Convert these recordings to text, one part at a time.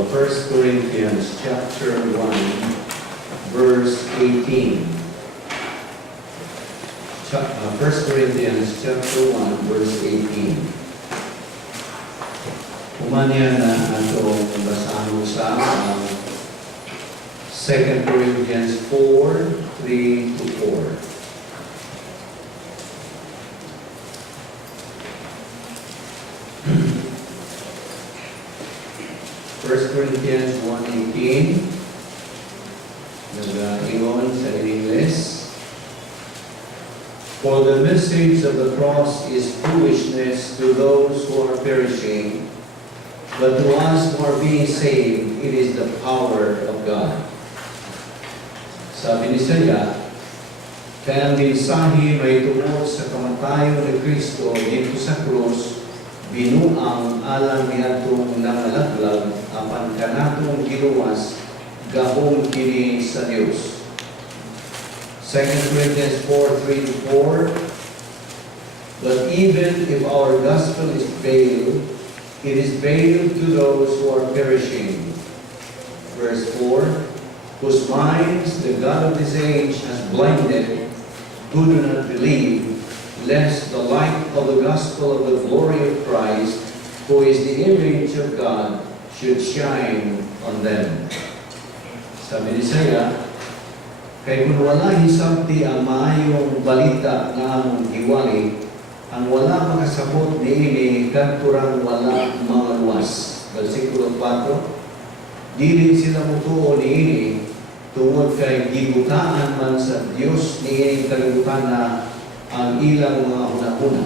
1 Corinthians chapter 1, verse 18. 1 Corinthians chapter 1, verse 18. Umanya na atong basahan sa 2 Corinthians 4, 3 to 4. First Corinthians 1:18, nag-iwan sa English. For the message of the cross is foolishness to those who are perishing, but to us who are being saved, it is the power of God. Sabi ni Saya, kaya ang mensahe may tungkol sa kamatayon ni Kristo dito sa krus, binuang alang niadtong nangalaglag apan kanatong giluwas gahong kini sa Dios. 2 Corinthians 4, 3 to 4. But even if our gospel is veiled, it is veiled to those who are perishing. Verse 4. Whose minds the God of this age has blinded, who do not believe, lest the light of the gospel of the glory of Christ, who is the image of God, should shine on them. Sabi ni Saya, kay kung wala hisabti ang maayong balita nga among giwali, ang wala makasabot niini kadturang wala mga luwas. Versikulo 4, dili sila mutuo niini tungod kay gibutaan man sa Dios niini kalibutan na ang ilang mga hunahuna.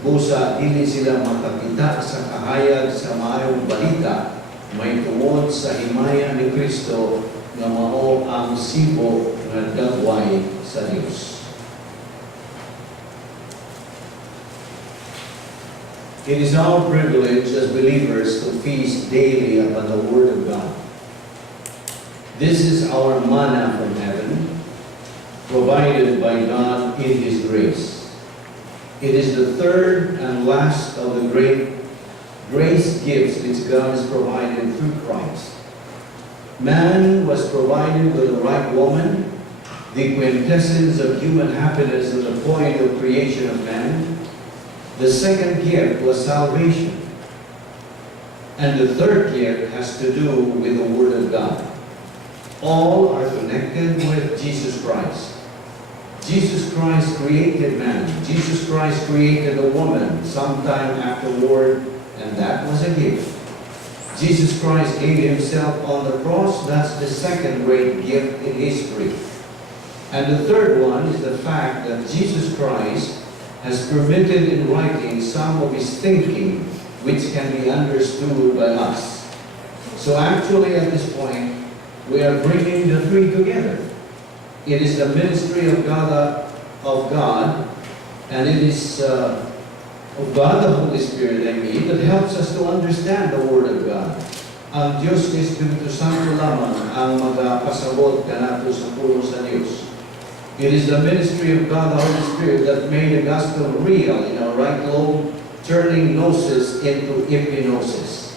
Busa, dili sila makakita sa kahayag sa maayong balita, may tungod sa himaya ni Kristo nga mao ang sibo nga dagway sa Dios. It is our privilege as believers to feast daily upon the Word of God. This is our manna from heaven, provided by God in His grace. It is the third and last of the great grace gifts which God has provided through Christ. Man was provided with the right woman, the quintessence of human happiness at the point of creation of man. The second gift was salvation. And the third gift has to do with the Word of God. All are connected with Jesus Christ. Jesus Christ created man. Jesus Christ created a woman sometime afterward, and that was a gift. Jesus Christ gave Himself on the cross. That's the second great gift in history. And the third one is the fact that Jesus Christ has permitted in writing some of His thinking which can be understood by us. So actually at this point, we are bringing the three together. It is the ministry of God, and it is of God the Holy Spirit, that helps us to understand the Word of God. Ang Diyos Espiritu Santo lamang ang magpasabot kanato sa puno sa Diyos. It is the ministry of God the Holy Spirit that made the gospel real in our right lobe, turning gnosis into epignosis.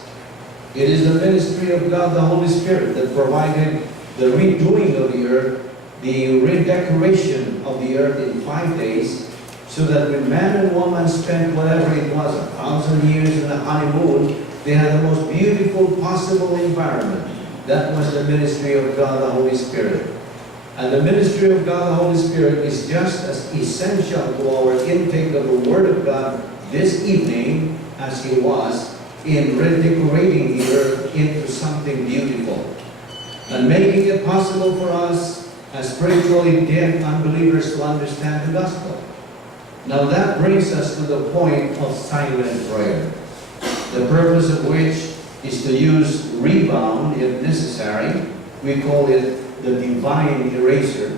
It is the ministry of God the Holy Spirit that provided the redoing of the earth, the redecoration of the earth in 5 days, so that when man and woman spent whatever it was, 1,000 years in the honeymoon, they had the most beautiful possible environment. That was the ministry of God the Holy Spirit. And the ministry of God the Holy Spirit is just as essential to our intake of the Word of God this evening as it was in redecorating the earth into something beautiful, and making it possible for us as spiritually deaf unbelievers to understand the gospel. Now that brings us to the point of silent prayer, the purpose of which is to use rebound if necessary. We call it the divine eraser,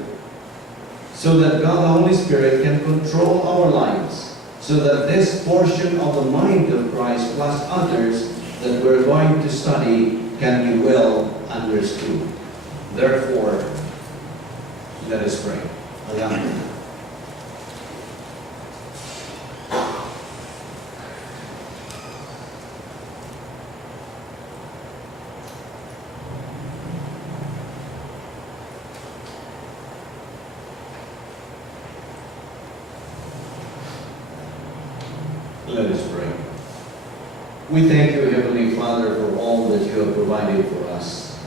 so that God the Holy Spirit can control our lives, so that this portion of the mind of Christ plus others that we're going to study can be well understood. Therefore, let us pray. Amen. Let us pray. We thank you, Heavenly Father, for all that you have provided for us.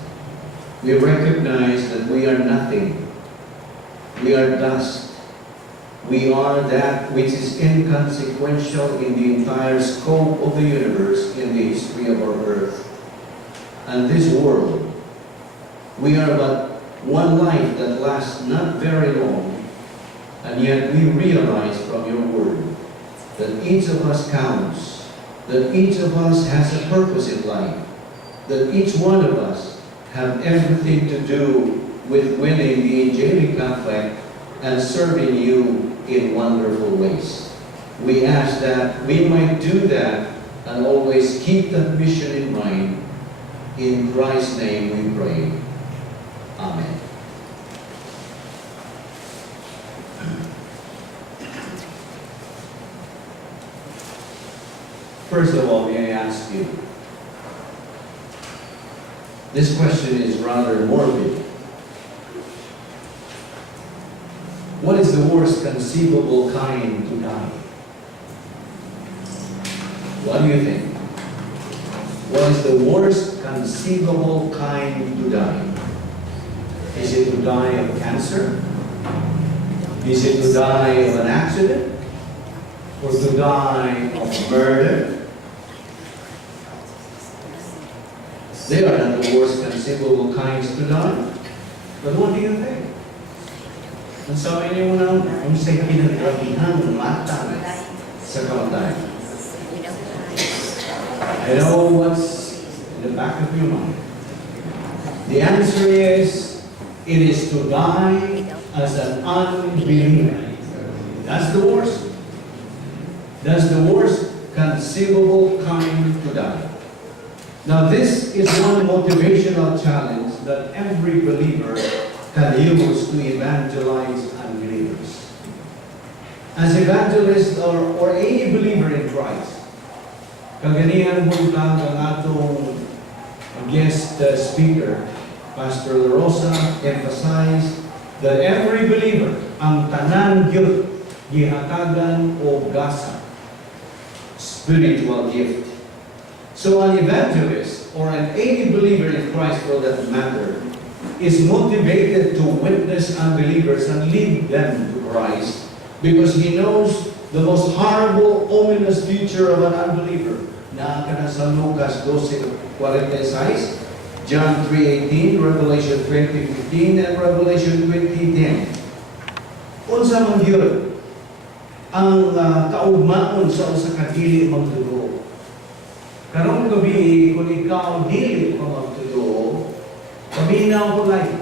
We recognize that we are nothing. We are dust. We are that which is inconsequential in the entire scope of the universe, in the history of our earth and this world. We are but one life that lasts not very long, and yet we realize from your word that each of us counts, that each of us has a purpose in life, that each one of us have everything to do with winning the angelic conflict and serving you in wonderful ways. We ask that we might do that and always keep that mission in mind. In Christ's name we pray. Amen. First of all, may I ask you, this question is rather morbid. What is the worst conceivable kind to die? What do you think? What is the worst conceivable kind to die? Is it to die of cancer? Is it to die of an accident? Or to die of murder? They are not the worst conceivable kinds to die. But what do you think? Ang sabi niyo na, ang say pinagtrabihan ng mata sa kamatayan. I know what's in the back of your mind. The answer is, it is to die as an unbeliever. That's the worst. That's the worst conceivable kind to die. Now this is one motivational challenge that every believer can use to evangelize unbelievers. As evangelists or any believer in Christ, kaganihan buntag ang atong guest speaker, Pastor La Rosa, emphasized that every believer, ang tanan gyud gihatagan o gasa, spiritual gift. So an evangelist, or any believer in Christ for that matter, is motivated to witness unbelievers and lead them to Christ because he knows the most horrible, ominous future of an unbeliever. Nakakana sa Lucas 12:46, John 3:18, Revelation 20:15, and Revelation 20:10. Unsa man yun ang kaugmaon sa usa ka dili magtuo. Karong gabi, kung ikaw dili pa magtuo, paminaw ko like,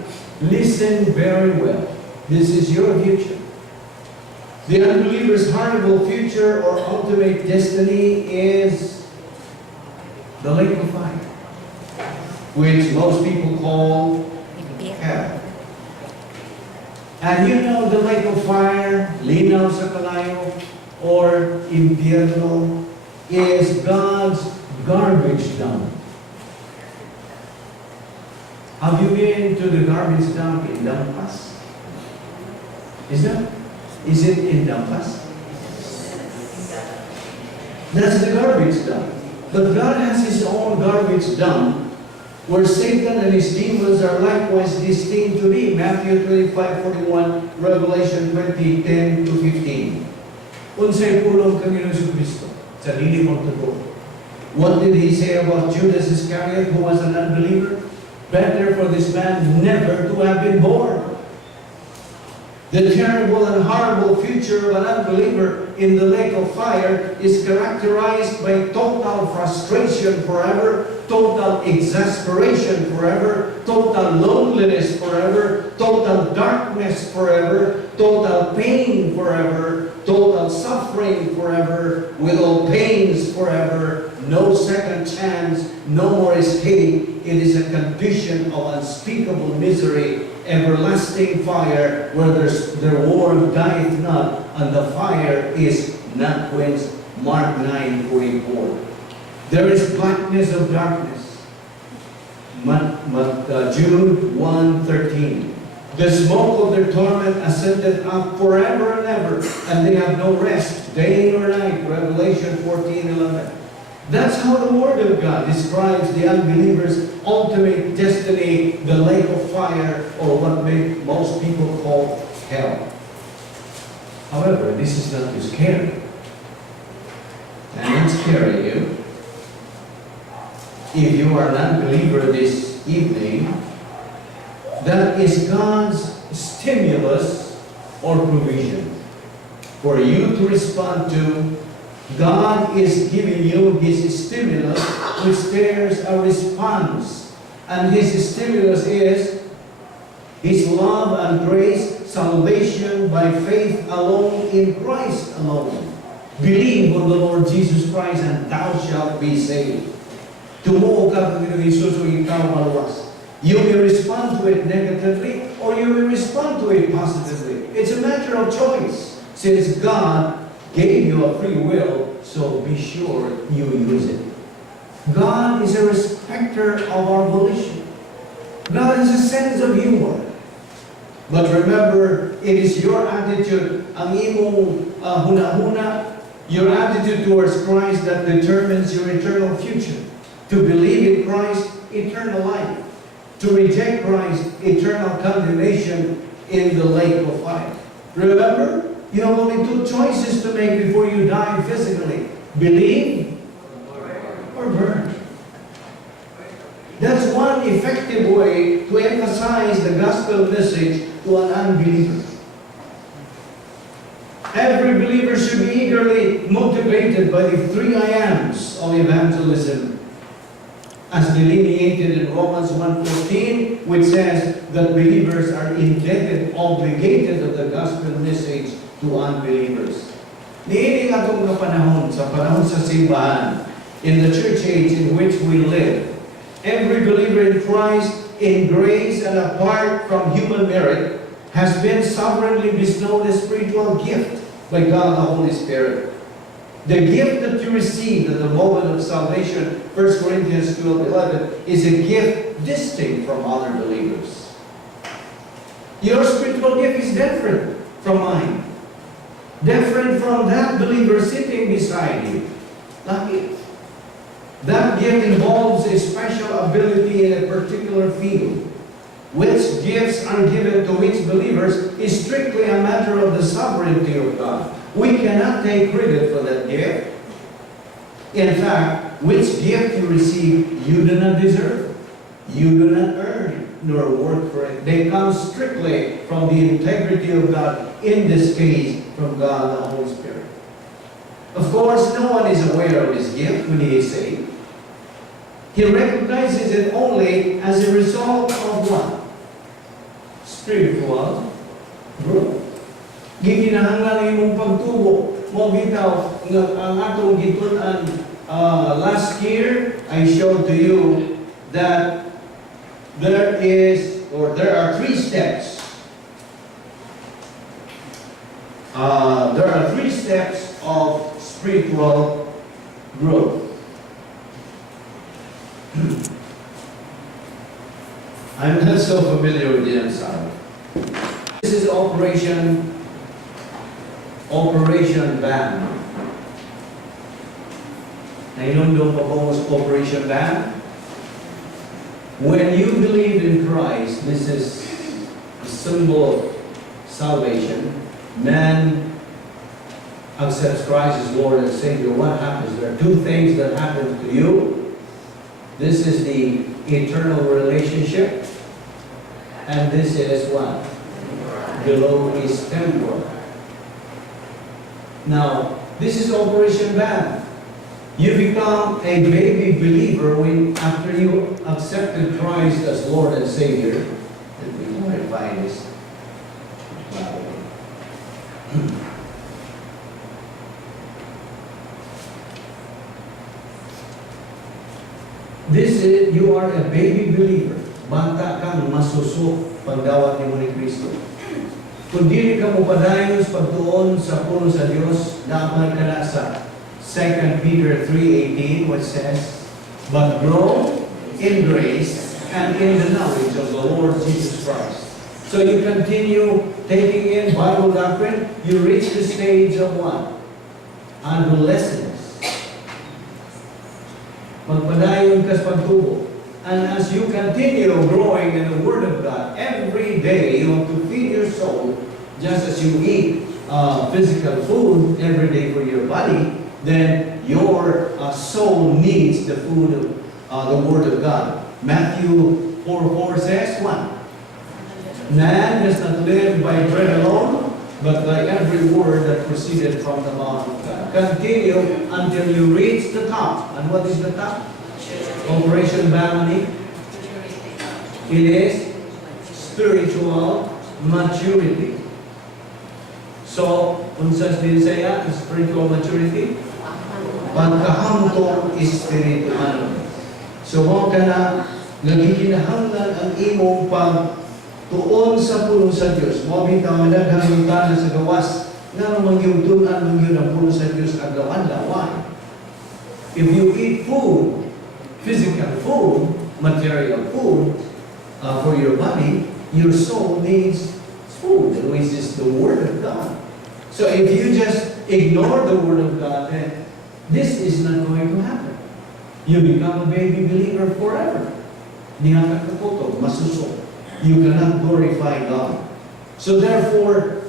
listen very well. This is your future. The unbeliever's horrible future or ultimate destiny is the lake of fire, which most people call hell. And you know the lake of fire, linaw sa kalayo, or impyerno, is God's garbage dump. Have you been to the garbage dump in Dampas? Is it in Dampas? That's the garbage dump. But God has His own garbage dump where Satan and his demons are likewise destined to be. Matthew 25:41, Revelation 20:10-15. Unsay pulong kang Ginoo Kristo sa dili mong tuo. What did He say about Judas Iscariot, who was an unbeliever? Better for this man never to have been born. The terrible and horrible future of an unbeliever in the lake of fire is characterized by total frustration forever, total exasperation forever, total loneliness forever, total darkness forever, total pain forever, total suffering forever, with all pains forever, no second chance, no more escape. It is a condition of unspeakable misery, everlasting fire, where their warmth dieth not, and the fire is not quenched. Mark 9:44. There is blackness of darkness. Jude 1:13. The smoke of their torment ascended up forever and ever, and they have no rest, day or night. Revelation 14:11. That's how the Word of God describes the unbeliever's ultimate destiny, the lake of fire, or what most people call hell. However, this is not to scare you. I'm not scaring you. If you are an unbeliever this evening, that is God's stimulus or provision for you to respond to. God is giving you His stimulus, which there's a response. And His stimulus is His love and grace, salvation by faith alone in Christ alone. Believe on the Lord Jesus Christ and thou shalt be saved. Tumuo ka kung Jesus o ikaw maluwas. You may respond to it negatively or you may respond to it positively. It's a matter of choice. Since God gave you a free will, so be sure you use it. God is a respecter of our volition. God has a sense of humor. But remember, it is your attitude, ang imong huna-huna, your attitude towards Christ that determines your eternal future. To believe in Christ, eternal life. To reject Christ, eternal condemnation in the lake of fire. Remember, you have only two choices to make before you die physically. Believe or burn. That's one effective way to emphasize the gospel message to an unbeliever. Every believer should be eagerly motivated by the three I ams of evangelism, as delineated in Romans 1:14, which says that believers are indebted, obligated of the gospel message to unbelievers. Niining atong panahon sa simbahan, in the church age in which we live, every believer in Christ, in grace and apart from human merit, has been sovereignly bestowed a spiritual gift by God the Holy Spirit. The gift that you received at the moment of salvation, 1 Corinthians 12:11, is a gift distinct from other believers. Your spiritual gift is different from mine. Different from that believer sitting beside you. That gift involves a special ability in a particular field. Which gifts are given to which believers is strictly a matter of the sovereignty of God. We cannot take credit for that gift. In fact, which gift you receive, you do not deserve. You do not earn nor work for it. They come strictly from the integrity of God, in this case, from God the Holy Spirit. Of course, no one is aware of his gift when he is saved. He recognizes it only as a result of what? Spiritual growth. Giginahanglan imong pagtubo. Mo bitaw ang atong gitun-an last year, I showed to you that there are three steps. There are three steps of spiritual growth. I'm not so familiar with the answer. This is Operation Ban. Nainundong pa po was Operation Ban. When you believe in Christ, this is a symbol of salvation. Man accepts Christ as Lord and Savior. What happens? There are two things that happen to you. This is the eternal relationship, and this is what? Below is temporal. Now, this is Operation Ban. You become a baby believer after you accepted Christ as Lord and Savior. Let me clarify this. You are a baby believer. Bata kang masusok pagdawat ni Kristo. Kung dili ka mo padayon sa pagtuon sa puno sa Dios, dapat ka na sa 2 Peter 3:18, which says, "But grow in grace and in the knowledge of the Lord Jesus Christ." So you continue taking in Bible doctrine, you reach the stage of what? Adolescence. Magpadayon ka sa pagtubo. And as you continue growing in the Word of God, every day you have to feed your soul, just as you eat physical food every day for your body, then your soul needs the food of the Word of God. Matthew 4:4 says, what? Man does not live by bread alone, but by every word that proceeded from the mouth of God. Continue until you reach the top. And what is the top? Operation Bamani. It is spiritual maturity. So, unsas din saya spiritual maturity? Pagkahamtong espiritual. So, mo ka na nagiginahanglan ang imong pagtuon sa puno sa Diyos. Mo bitaw na daghang sa gawas nga mangyudunan mangyud ang puno sa Diyos agawan lawan. If you eat food, physical food, material food for your body, your soul needs food, which is the Word of God. So if you just ignore the Word of God, then this is not going to happen. You become a baby believer forever. Masusok. You cannot glorify God. So therefore,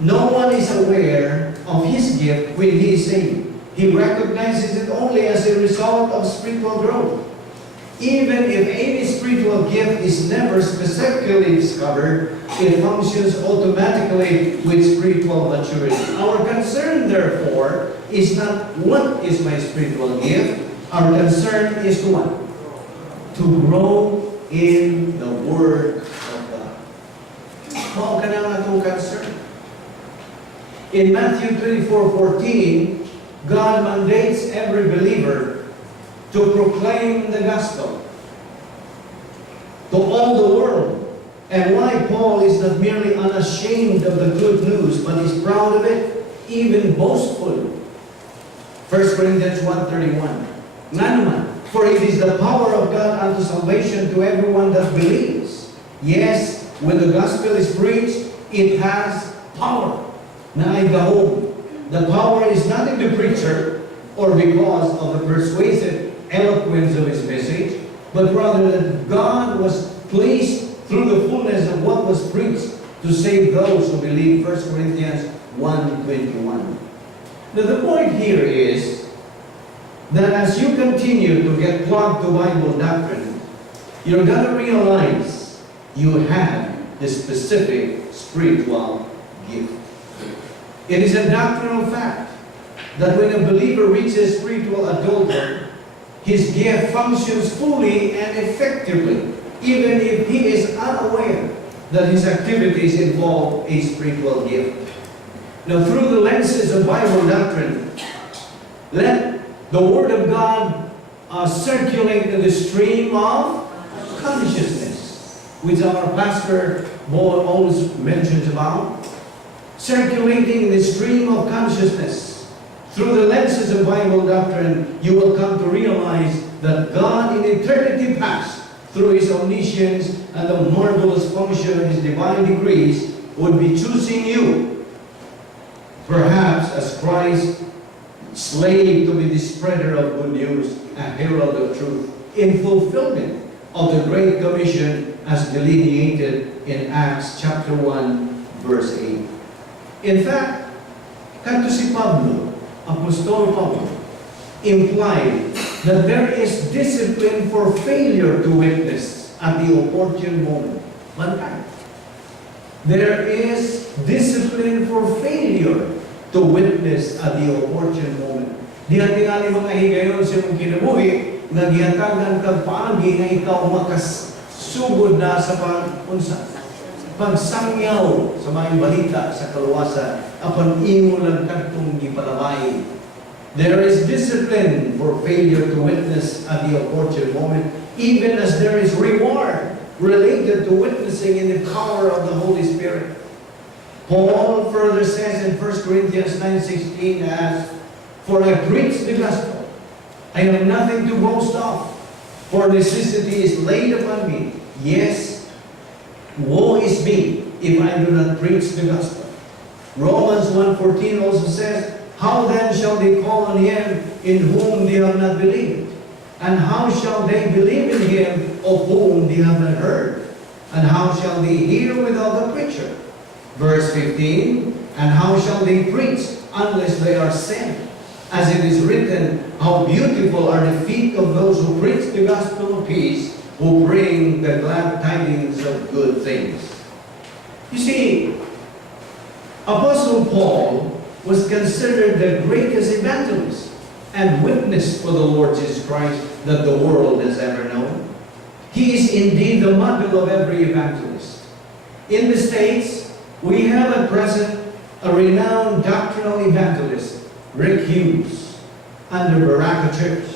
no one is aware of his gift when he is saved. He recognizes it only as a result of spiritual growth. Even if any spiritual gift is never specifically discovered, it functions automatically with spiritual maturity. Our concern, therefore, is not what is my spiritual gift. Our concern is to what? To grow in the Word of God. Mao ka na atong concern. In Matthew 24:14, God mandates every believer to proclaim the gospel to all the world. And why Paul is not merely unashamed of the good news, but is proud of it, even boastful. 1 Corinthians 1:31. Nga naman, for it is the power of God unto salvation to everyone that believes. Yes, when the gospel is preached, it has power. Na ay gahom. The power is not in the preacher or because of the persuasive eloquence of his message, but rather that God was pleased through the fullness of what was preached to save those who believe. 1 Corinthians 1:21. Now the point here is that as you continue to get plugged to Bible doctrine, you're going to realize you have the specific spiritual gift. It is a doctrinal fact that when a believer reaches spiritual adulthood, his gift functions fully and effectively, even if he is unaware that his activities involve a spiritual gift. Now, through the lenses of Bible doctrine, let the Word of God circulate in the stream of consciousness, which our pastor always mentions about. Circulating in the stream of consciousness. Through the lenses of Bible doctrine, you will come to realize that God in eternity past, through His omniscience and the marvelous function of His divine decrees, would be choosing you, perhaps as Christ's slave to be the spreader of good news, a herald of truth, in fulfillment of the Great Commission as delineated in Acts chapter 1, verse 8. In fact, kanto si Pablo, Apostol Pablo, implied that there is discipline for failure to witness at the opportune moment. Mankind. There is discipline for failure to witness at the opportune moment. Diyan tingali mga higayon sa mong kinabuhi, nagyatagan kag paagi nga ikaw makasugod na sa pagsangyaw sa mga balita sa kaluwasan apan imo lang kadtong gipalabay. There is discipline for failure to witness at the opportune moment, even as there is reward related to witnessing in the power of the Holy Spirit. Paul further says in 1 Corinthians 9:16 as, "For I preach the gospel, I have nothing to boast of, for necessity is laid upon me. Yes, Woe is me if I do not preach the gospel. Romans 1:14 also says, how then shall they call on him in whom they have not believed? And how shall they believe in him of whom they have not heard? And how shall they hear without a preacher? Verse 15, and how shall they preach unless they are sent? As it is written, how beautiful are the feet of those who preach the gospel of peace, who bring the glad tidings of good things. You see, Apostle Paul was considered the greatest evangelist and witness for the Lord Jesus Christ that the world has ever known. He is indeed the model of every evangelist. In the States, we have at present a renowned doctrinal evangelist, Rick Hughes, under Baraka Church.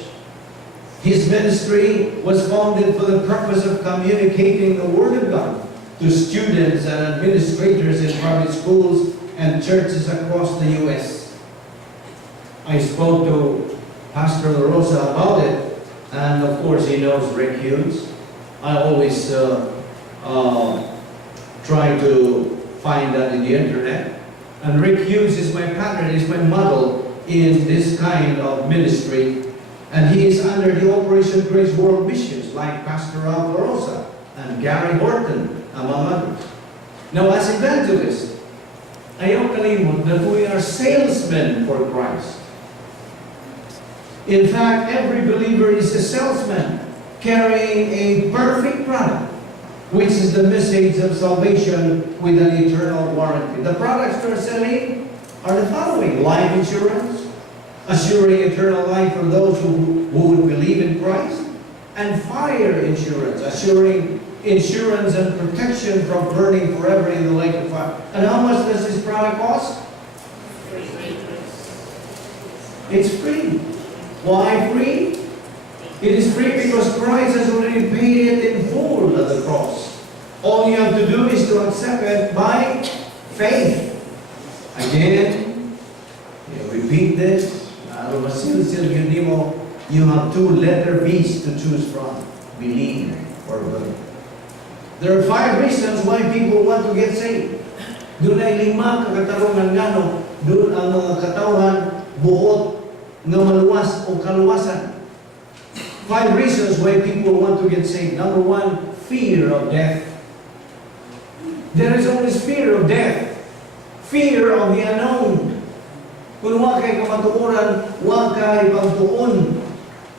His ministry was founded for the purpose of communicating the Word of God to students and administrators in private schools and churches across the U.S. I spoke to Pastor La Rosa about it, and of course he knows Rick Hughes. I always try to find that in the internet. And Rick Hughes is my pattern, is my model in this kind of ministry. And he is under the Operation Grace World Missions, like Pastor Ralph La Rosa and Gary Horton, among others. Now, as evangelists, ayaw kalimot that we are salesmen for Christ. In fact, every believer is a salesman carrying a perfect product, which is the message of salvation with an eternal warranty. The products they're selling are the following: life insurance, assuring eternal life for those who would believe in Christ, and fire insurance, assuring insurance and protection from burning forever in the lake of fire. And how much does this product cost? It's free. Why free? It is free because Christ has already paid it in full at the cross. All you have to do is to accept it by faith. Again, repeat this. You have two letter B's to choose from: believe or believe. There are 5 reasons why people want to get saved. Doon ay 5 kakatarungan ngano, doon ang mga katawhan buot nga maluwas o kaluwasan. 5 reasons why people want to get saved. Number 1, fear of death. There is always fear of death. Fear of the unknown. Kung wa kay kamatuoran, wa kay pagtuon.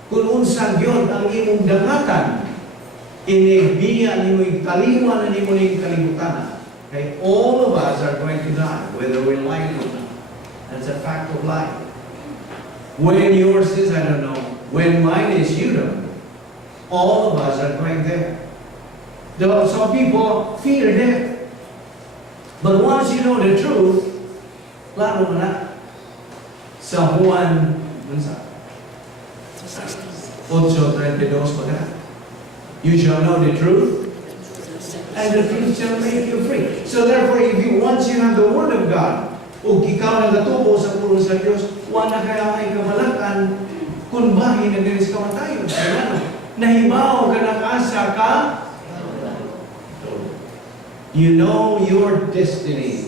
Kung unsang yun ang imong dangatan, inigbiya ni mo'y kaliwan na ni mo'y kalibutan. Okay? All of us are going to die, whether we like it or not. That's a fact of life. When yours is, I don't know. When mine is, you don't know. All of us are going there. Though some people fear death. But once you know the truth, lalo na sa Juan 8:32 pagkat, you shall know the truth, and the truth shall make you free. So therefore, once you have the Word of God, ug ikaw nagatubo sa puro sa Dios, wala kaya ay kamalatan kung bahin na dinis kamatayon. Nahibaw ka ng asa ka, you know your destiny.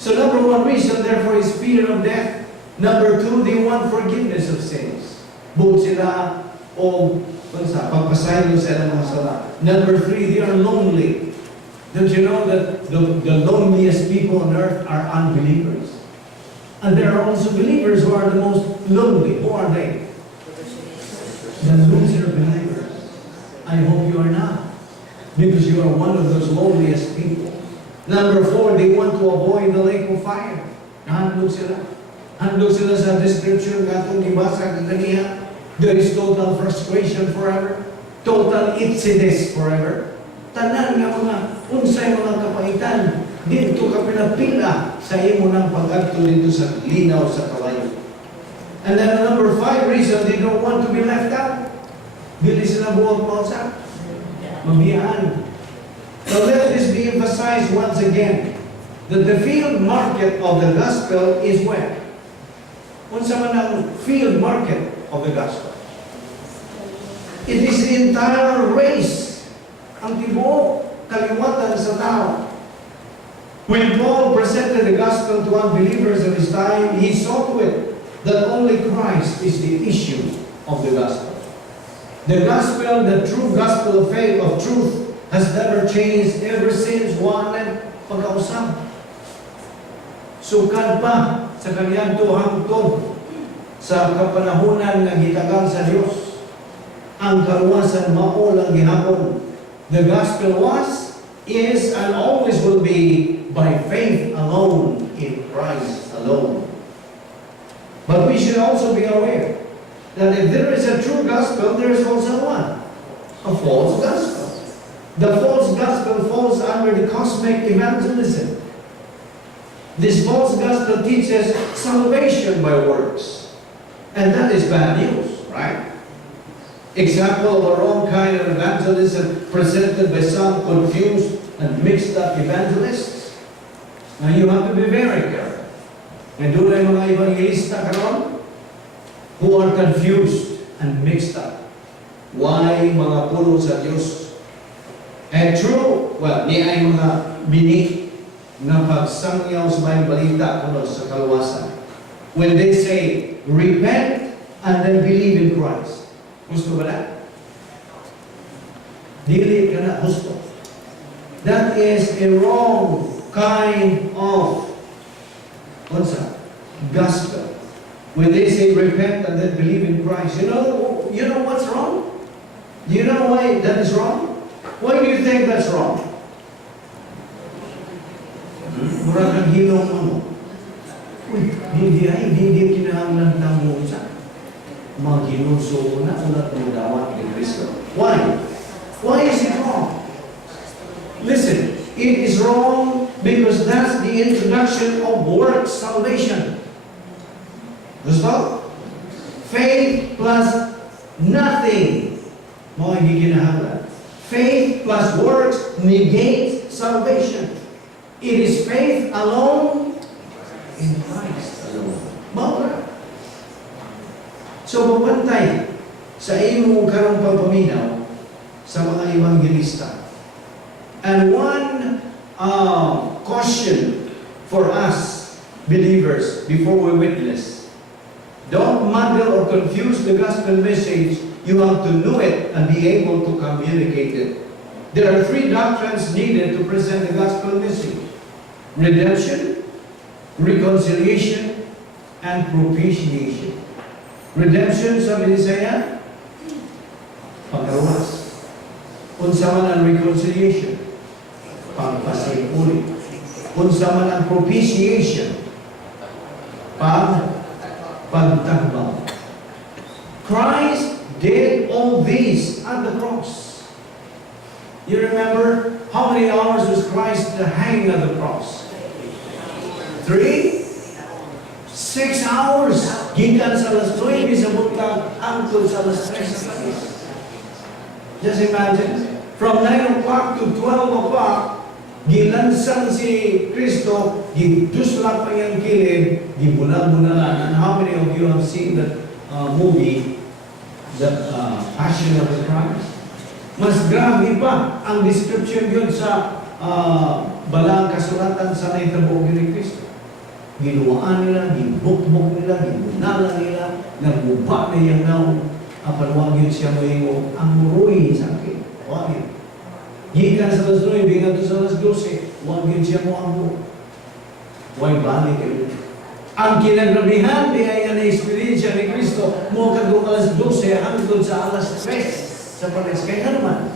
So number 1 reason, therefore, is fear of death. Number 2, they want forgiveness of sins. Buot sila o pagpasaylo sa ilang mga sala. Number 3, they are lonely. Don't you know that the loneliest people on earth are unbelievers? And there are also believers who are the most lonely. Who are they? The loser believers. I hope you are not, because you are one of those loneliest people. Number 4, they want to avoid the lake of fire. Handog sila. Handog sila sa description katong gibasa kaniya. There is total frustration forever. Total itchiness forever. Tanan nga mga unsay mga kapaitan dito ka pinapila sa imo ng pag-adto dito sa linaw sa kalayo. And then number 5 reason, they don't want to be left out. Dili sila buot pausa. Mabiyaan. Now let this be emphasized once again, that the field market of the gospel is where? Unsa man ang field market of the gospel? It is the entire race. Ang tibuok. kaliwatan sa tao. When Paul presented the gospel to unbelievers of his time, he saw to it that only Christ is the issue of the gospel. The gospel, the true gospel of faith, of truth, has never changed ever since one pagkausap. Sukad pa sa kaniyang hangtod sa kapanahunan nga gitagang sa Dios. Ang kaluwasan mao lang gihapon. The gospel was, is, and always will be by faith alone in Christ alone. But we should also be aware that if there is a true gospel, there is also one, a false gospel. The false gospel falls under the cosmic evangelism. This false gospel teaches salvation by works. And that is bad news, right? Example of a wrong kind of evangelism presented by some confused and mixed up evangelists. Now you have to be very careful. And doon ay mga evangelista karon who are confused and mixed up. Why mga puno sa Diyos? And true, well, ni ay mga bini na pagsangyaw sa may balita kuno sa kaluwasan. When they say, repent and then believe in Christ. Gusto ba na? Dili ka na gusto. That is a wrong kind of gospel. When they say repent and then believe in Christ, you know what's wrong? Do you know why that is wrong? Why do you think that's wrong? Murag ang hilong mo. Uy, hindi kinahanglan ng mo isa. Mga ginunso ko na ulat ng dawat ni Kristo. Why? Why is it wrong? Listen, it is wrong because that's the introduction of works salvation. Gusto? Faith plus nothing. Mga giginahanglan. Faith plus works negates salvation. It is faith alone in Christ alone. Bawal. So, mapantay sa iyong karong pagpaminaw sa mga evangelista. And one caution for us believers before we witness. Don't muddle or confuse the gospel message. You have to know it and be able to communicate it. There are three doctrines needed to present the gospel message: redemption, reconciliation, and propitiation. Redemption, sabi ni Visayan, pagkawas. Unsa man ang reconciliation, pagpasipuli. Unsa man ang propitiation, pagtagbaw. Christ did all these at the cross. You remember how many hours was Christ hanging on the cross? 3? 6 hours. Gikan sa alas 9 sa buntag hangtod sa alas 3 sa gabi. Just imagine, from 9 o'clock to 12 o'clock, gilansan si Kristo, giduslap pa yung kilid, gibulag-bunalan. And how many of you have seen that movie, The Passion of the Christ? Mas grabe pa ang description yun sa balang kasulatan sa naitabo ni Kristo. Ginuwaan nila, gibukbok nila, gibunalan nila, nagbuba na yung naong apalwagin siya mo yung ang muruin sa akin. Wagin. Gikan sa alas 9, bingan to sa alas 12, wagin siya mo ang muruin. Why balik kayo? Ang kinagrabihan di ay ang experience ni Kristo mo kadung alas 12 hangtod sa alas 3 sa pares. Kaya naman,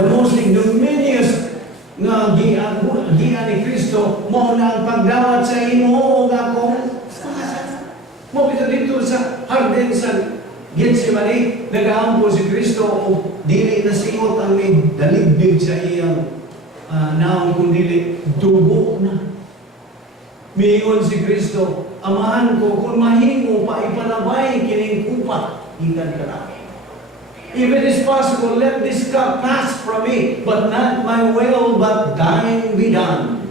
the most ignominious nga gian ni Kristo mo na ang pagdawat sa imo nga akong mo bitaw dito sa hardin sa Gethsemane, nagaampo si Kristo o dili na siot ang may dalibdig sa iyang naong kundili dugo na. Miingon si Kristo, amahan ko, kung mahimo pa ipanabay kining kupa, ikan ka na. If it is possible, let this cup pass from me, but not my will, but thine be done.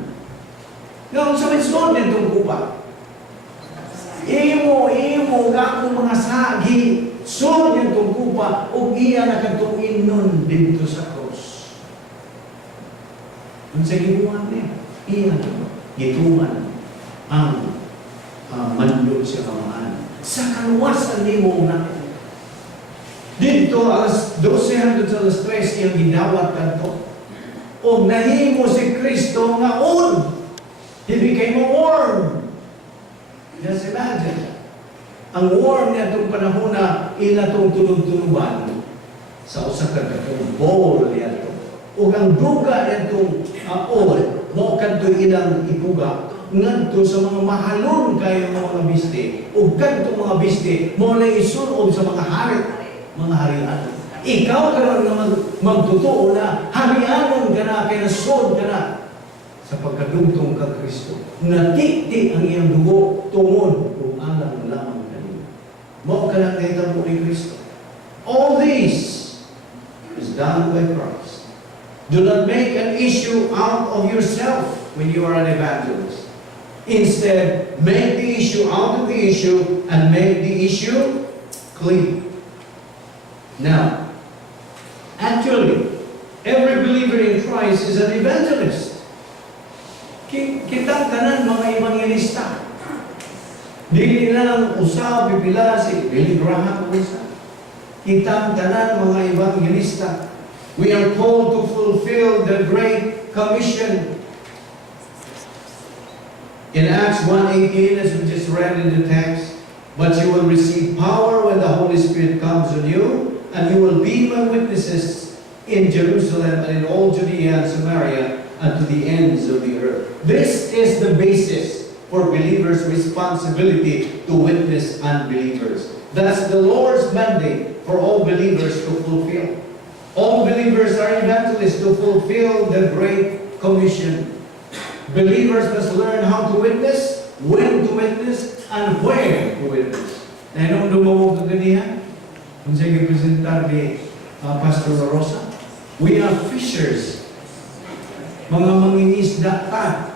Ngayon, sa misyon nitong kupa. Imo, gako mga sagi, so nitong kupa, o iya na katong inon dito sa krus. sa gibuhat niya. Iyan, gituman ang mandog siya kamaan. Sa kaluwasan ni mo na. Dito, alas 12 hanggang sa alas 3, iyang ginawat kanto. O nahimo si Kristo nga on. He became a worm. Just imagine. Ang worm niya itong panahon na ila itong tulog-tuluban sa usa ka katong bowl niya ito. O ang duga niya itong oil, mo kanto ilang ipuga, ngadto sa mga mahalon kayo mga biste, o kanto mga biste, mo na isunob sa mga mga harian. Ikaw karon nga magtotoo na harianon ka na, kaya nasod ka na sa pagkadugtong kang Kristo. Natikti ang iyang dugo tungod kung alam lamang kanina. Mao ka lang nahitabo ni Kristo. All this is done by Christ. Do not make an issue out of yourself when you are an evangelist. Instead, make the issue out of the issue and make the issue clean. Now, actually, every believer in Christ is an evangelist. Kitang tanan mga evangelista. Dili na lang usa pipila si Billy Graham usa. Kitang tanan mga evangelista. We are called to fulfill the Great Commission. In Acts 1:18, as we just read in the text, but you will receive power when the Holy Spirit comes on you, and you will be my witnesses in Jerusalem and in all Judea and Samaria and to the ends of the earth. This is the basis for believers' responsibility to witness unbelievers. That's the Lord's mandate for all believers to fulfill. All believers are evangelists to fulfill the Great Commission. Believers must learn how to witness, when to witness, and where to witness. Na nung lumawag ka ganihan, kung sa'yo i-presentar ni Pastor Rosa, we are fishers. Mga mangingisda ka.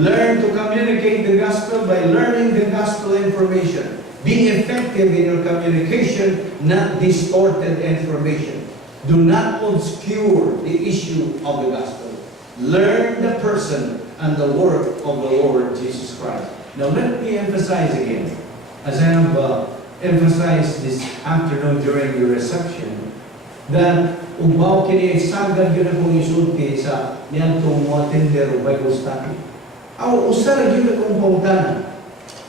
Learn to communicate the gospel by learning the gospel information. Be effective in your communication, not distorted information. Do not obscure the issue of the gospel. Learn the person and the work of the Lord Jesus Christ. Now let me emphasize again, as I have emphasized this afternoon during the reception, that ubaw kini sagad yun akong isulti sa niyantong mga tender o Bible study. Aw, usa yun akong pautanan.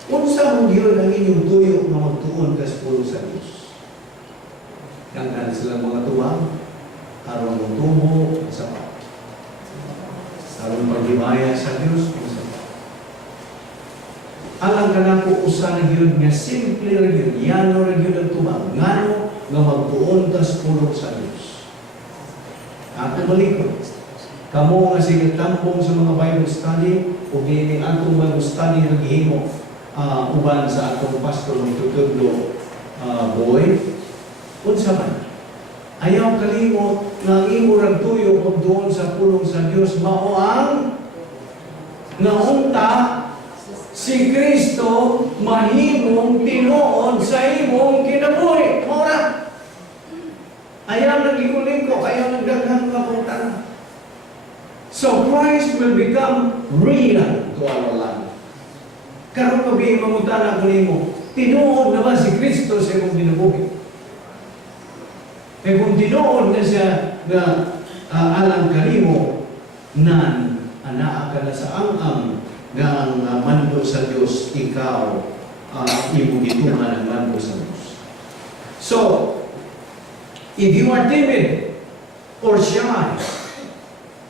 Unsa mong yun ang inyong tuyo na magtuon kas pulo sa Diyos. Kang silang mga tuwang, aron mong tumo, sa aron paghimaya sa Diyos, alang ka na po usa na yun nga simple rin yun, yano rin yun ang tumang, ngano nga magtuon tas pulo sa Diyos. Ako malikot. Kamo nga sige tampong sa mga Bible study, o gini atong Bible study naghihimo uban sa atong pastor ng tutudlo boy, unsa man. Ayaw kalimot nga ang imo rag tuyo kung doon sa pulong sa Diyos mao ang naunta si Kristo mahimong tinuod sa imong kinabuhi. Mora. Ayaw nagiguling ko, ayaw nagdaghang kapuntan. So Christ will become real to our life. Karon kabi mangutana ko nimo, tinuod na ba si Kristo sa imong kinabuhi? Kaya kung tinuod na siya na alang kanimo, nan anaa ka na sa ang nga ang mando sa Diyos, ikaw imong gituman ang mando sa Diyos. So, if you are timid or shy,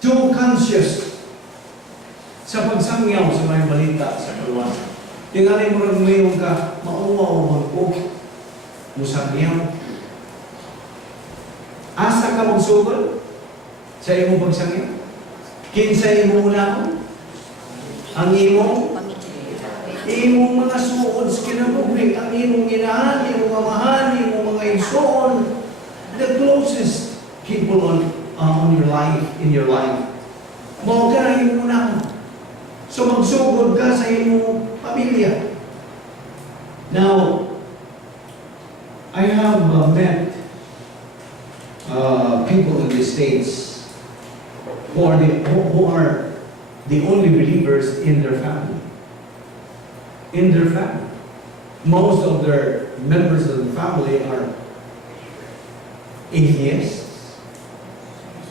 too conscious sa pagsangyaw sa may balita sa kaluwasan, tingali mo rin ngayon ka, mauwa o musangyaw. Asa ka magsugod sa imong pagsangyaw? Kinsa imong unahon? Ang imong mga suod sa kinabuhi, ang imong inahan, imong amahan, imong mga igsoon, the closest people on your life, in your life. Mao ka na imong unahon. So magsugod ka sa imong pamilya. Now, I have met people in the States who are the only believers in their family. In their family. Most of their members of the family are atheists,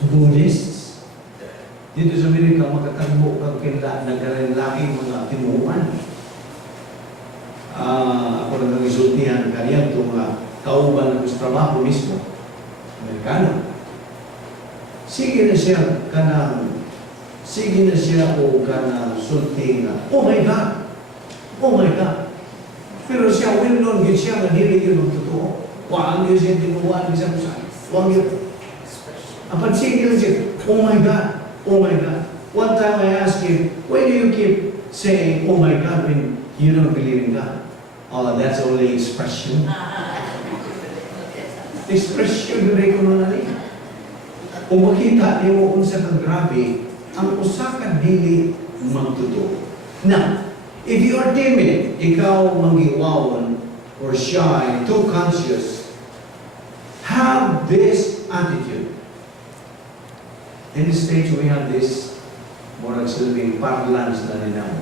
Buddhists. Dito sa Amerika, makatagbo kang nagkalalaki mga tinuan. Ako nang nag-isultihan kaniya itong kauban ng trabaho mismo, Amerikano. Sige na siya o kanang sulting na, oh my God! Oh my God! Pero siya, well-known, siya nga dili yun ang totoo. Wang yun siya tinuwan, siya mo sa wang yun. Apan sige na siya, oh my God! Oh my God! One time I asked him, why do you keep saying, oh my God, when you don't believe in God? Oh, that's only expression. Expression, yun ko na nalina. Kung makita niyo kung sa kang grabe, ang usakan dili magtotoo. Now, if you are timid, ikaw manggiwawan or shy, too conscious, have this attitude. In the States, we have this more silbing parlance na ninaw.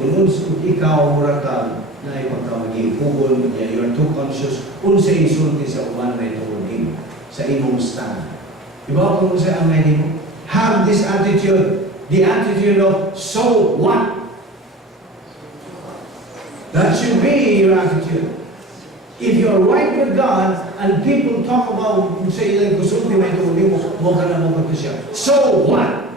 Kung ikaw mura ka na ipagkamaging pugon, you are too conscious, unsa insulti sa uman na itong sa imong stand. Diba kung sa ang ngayon, have this attitude, the attitude of, so what? That should be your attitude. If you are right with God, and people talk about, say, like, gusto mo, mo ka na mo siya. So what?